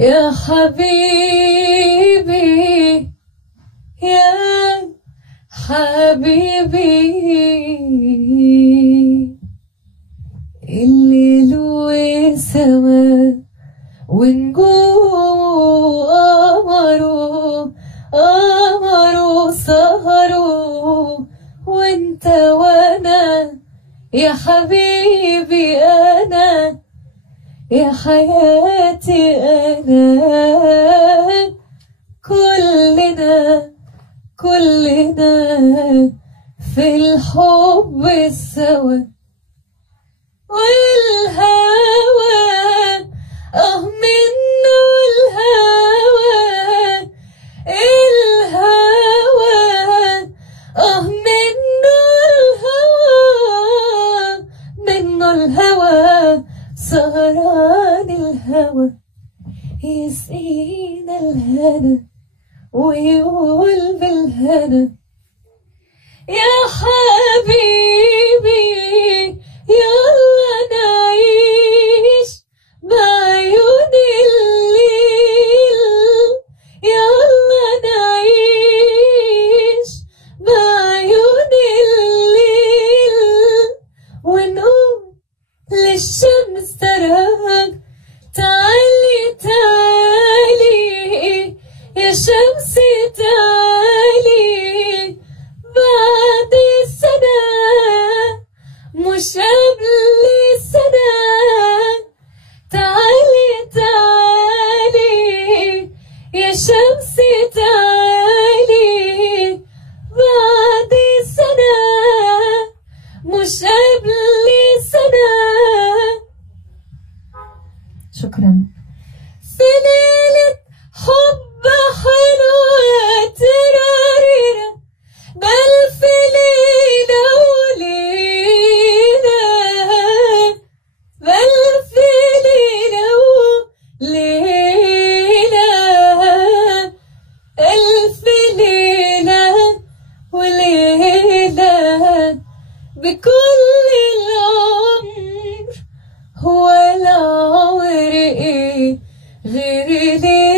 يا حبيبي يا حبيبي، الليل والسما ونجوم قمروا سهروا، وانت وانا يا حبيبي، انا يا حياتي انا، كلنا في الحب سوا، والهوى منه الهوى منه الهوى سهران الهوى يسقينا الهنا ويقول بالهنا يا حبيبي يلا نعيش بعيون الليل، يلا نعيش بعيون الليل، ونقول للشمس تراك تعالي تعالي يا شمسي تعالي، بعد السنة مش قبل السنة، تعالي تعالي يا شمسي تعالي، بعد السنة مش قبل السنة. شكرا. في ليلة حب حلوة تراريرة، بل في ليلة وليلة، بل في ليلة وليلة، ألف ليلة وليلة، بكل العمر هو العمر إيه غير ليلة.